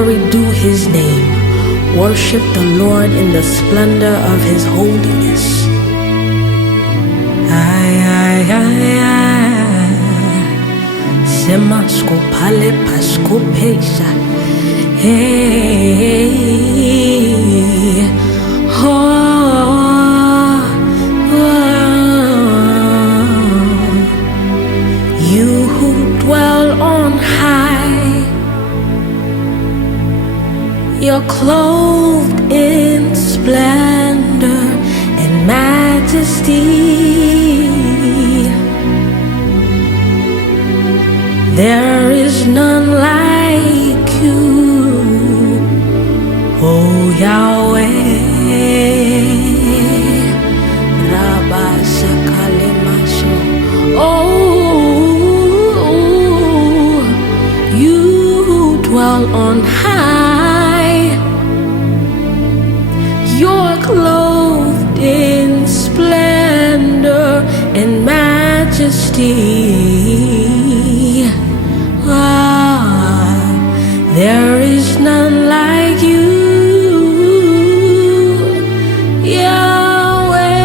glory due his name. Worship the Lord in the splendor of his holiness. Semasko pale pasko pesa. Hey, you who dwell on high, you're clothed in splendor and majesty. There is none like you, oh Yahweh. Oh, you dwell on high, you're clothed in splendor and majesty. There is none like you, Yahweh.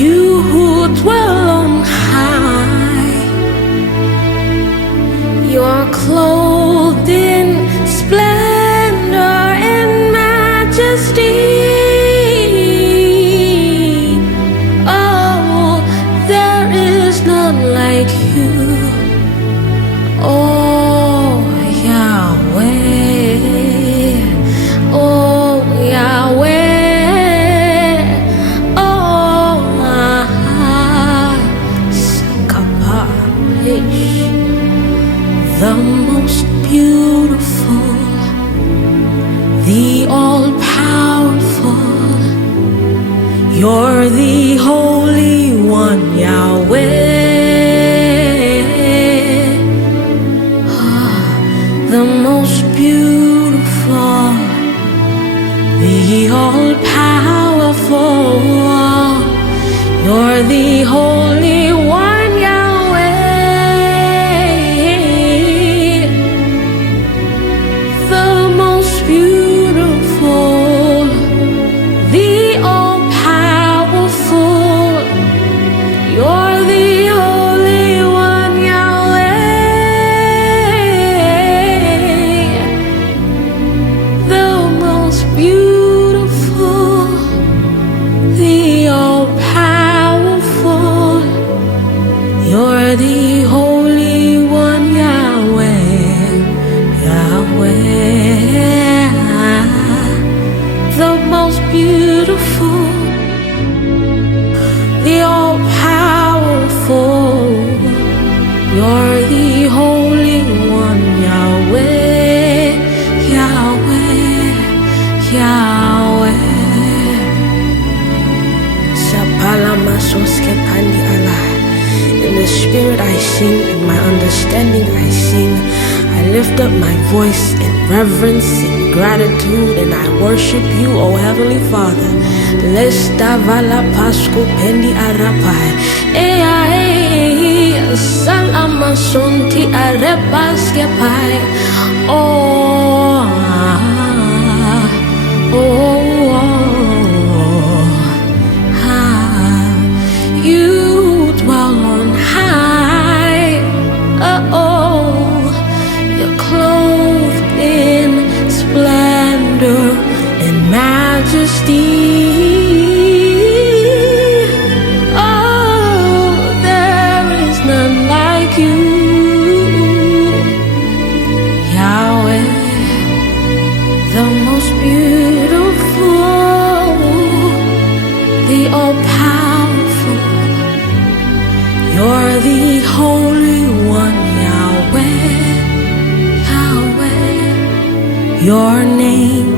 You who dwell on high, you're clothed in splendor and majesty. Like you, oh Yahweh, oh Yahweh, oh Sakapa, the most beautiful, the all-powerful, you're the Holy One, Yahweh. The most beautiful, the all-powerful, you're the Holy One, Yahweh. The most beautiful, the all-powerful, you're the Holy One, Yahweh. Beautiful, the all-powerful, you're the Holy One, Yahweh, Yahweh. The most beautiful, the all-powerful, you're the Holy One, Yahweh, Yahweh. Yahweh, in the spirit I sing, in my understanding I sing. I lift up my voice in reverence and gratitude, and I worship you, O Heavenly Father. Lestavala Pasco Pendi Arapai, Salama Sonti Arepas oh. You dwell on high. You're clothed in splendor and majesty. Oh, there is none like you, Yahweh, the most beautiful, the all-powerful, you're the Holy One, Yahweh, Yahweh. Your name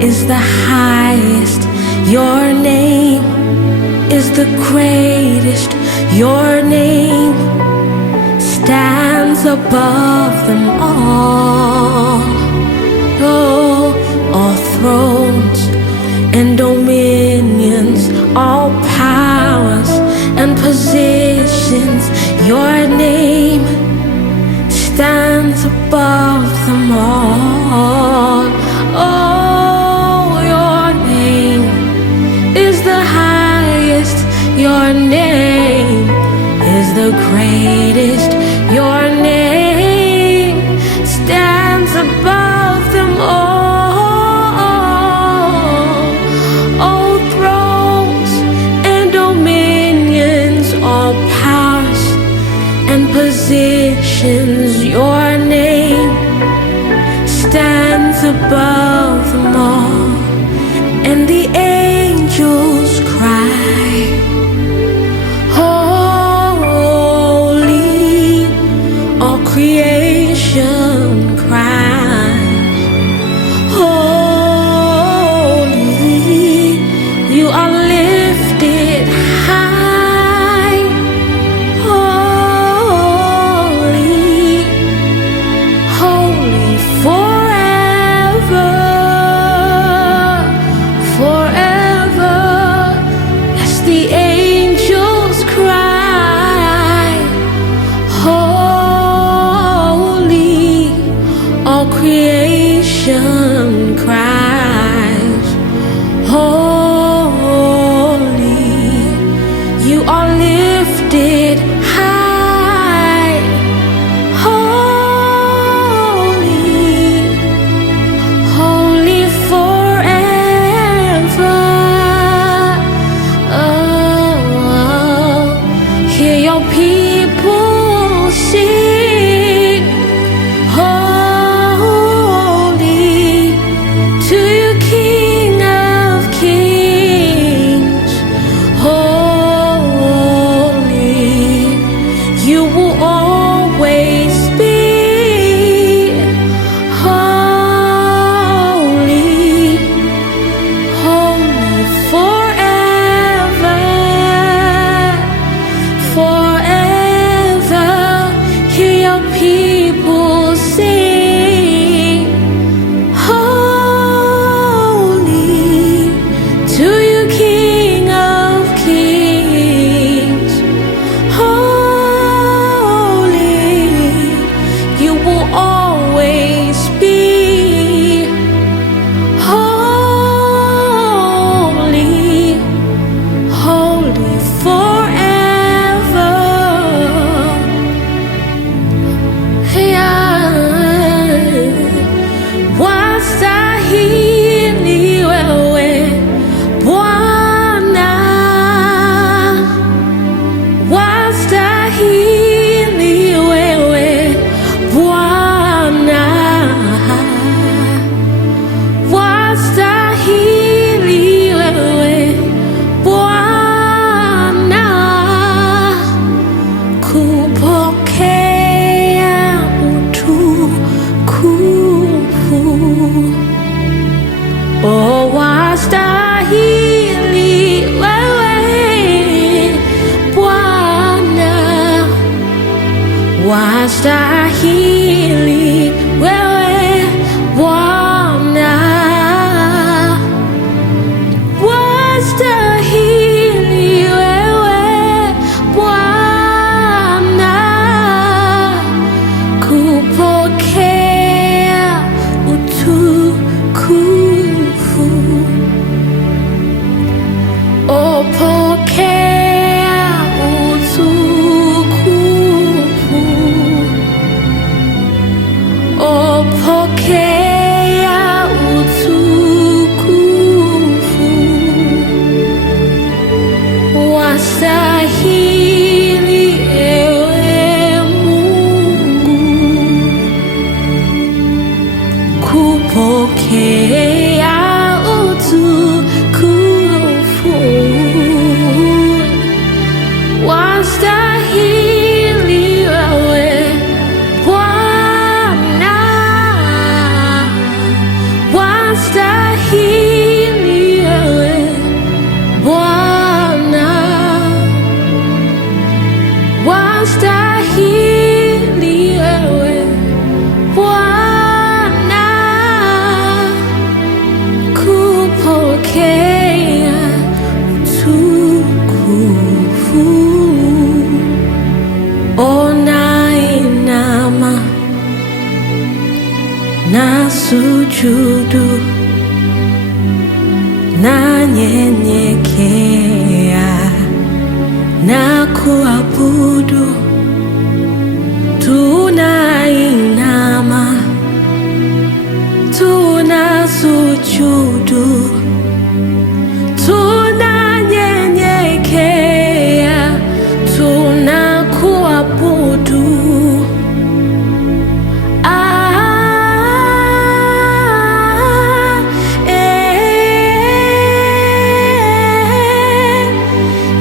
is the highest, your name is the greatest, your name stands above them all. Oh, all thrones and dominions, all power Your name stands above them all. Oh, your name is the highest. Your name is the greatest. Your name stands above them all. All thrones and dominions, all powers and positions, your name stands above them all. And the angels cry, holy. All creation cries, holy. You are lifted high, holy, holy forever, forever. As the angels cry, holy. All creation cries, holy. You are lifted high, holy, holy forever. Oh, hear your people sing, holy to you, King of Kings. Holy, you will always be. Holy, holy forever, forever. Hear your people sing, holy to you, King of Kings. Holy, you will always be. Holy, holy forever. Wastahili wewe Bwana, wastahili wewe Bwana, wastahili wewe Bwana, kupokea utukufu. Oh, wastahili wewe Bwana, wastahili wewe Bwana, wastahili wewe Bwana, kupokea utukufu. Oh, pokea utukufu. sujudu, nanyenyekea na kuabudu, tunainama, tunasujudu, tunanyenyekea, tunakuabudu.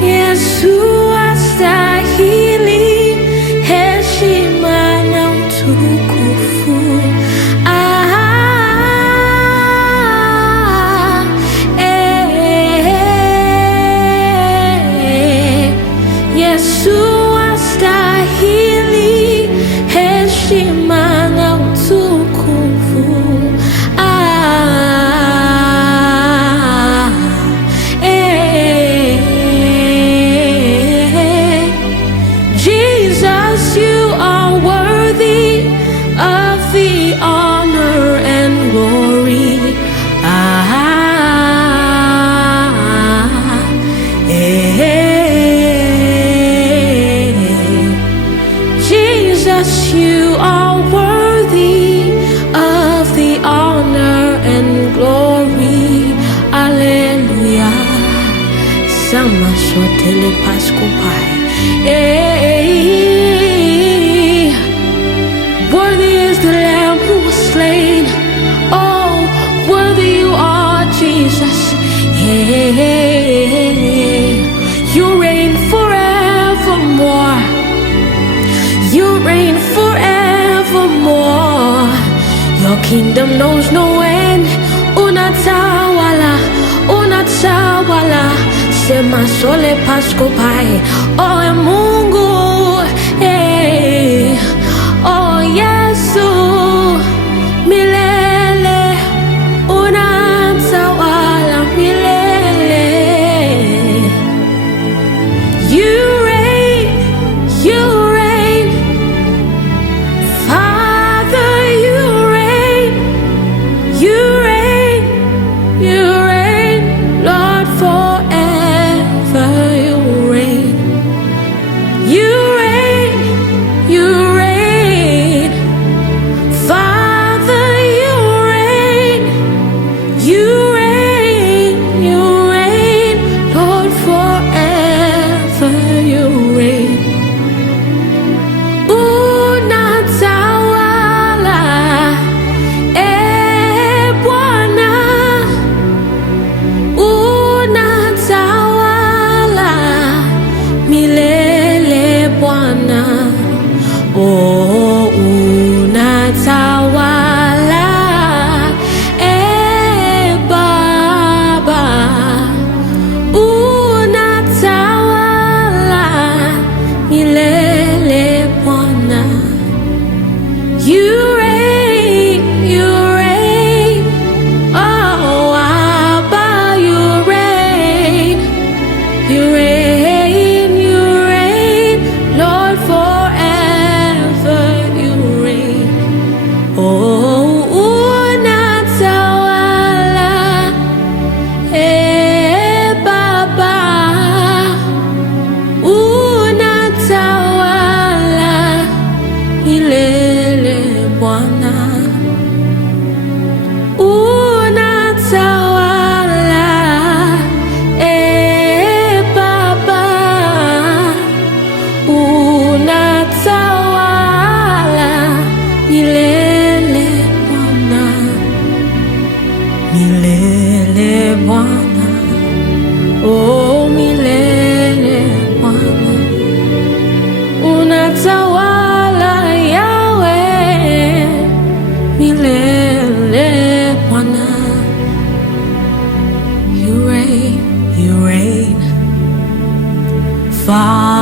Yesu wastahili heshima na utukufu. Yesu wastahili heshima na utukufu. Jesus, you are worthy of the honor and glory. Jesus, you are worthy of the honor and glory. Alleluia. Sama shotele pascopai. Worthy is the Lamb who was slain. Oh, worthy you are, Jesus. You reign forevermore. You reign forevermore. Your kingdom knows no end. Unatawala, unatawala. Sema sole pascopai. Oh, Mungu. Oh, Yesu. Milele. Unatawala milele. You reign. You reign. Father, you reign. You reign. You reign. Lord, forever you reign. You reign. You reign. Father, you reign. You reign. You reign. Lord, forever you reign. Unatawala, Bwana. Unatawala milele Bwana. Oh, unatawala, Baba. Unatawala milele Bwana. You reign, you reign. Oh, Abba, you reign. You reign, you reign. Lord, forever you reign. Oh, unatawala, Baba. Unatawala milele Bwana. Unatawala, Baba. Unatawala milele Bwana. Milele Bwana. Oh, milele Bwana. Unatawala Yahweh. Milele Bwana. You reign, you reign. Father,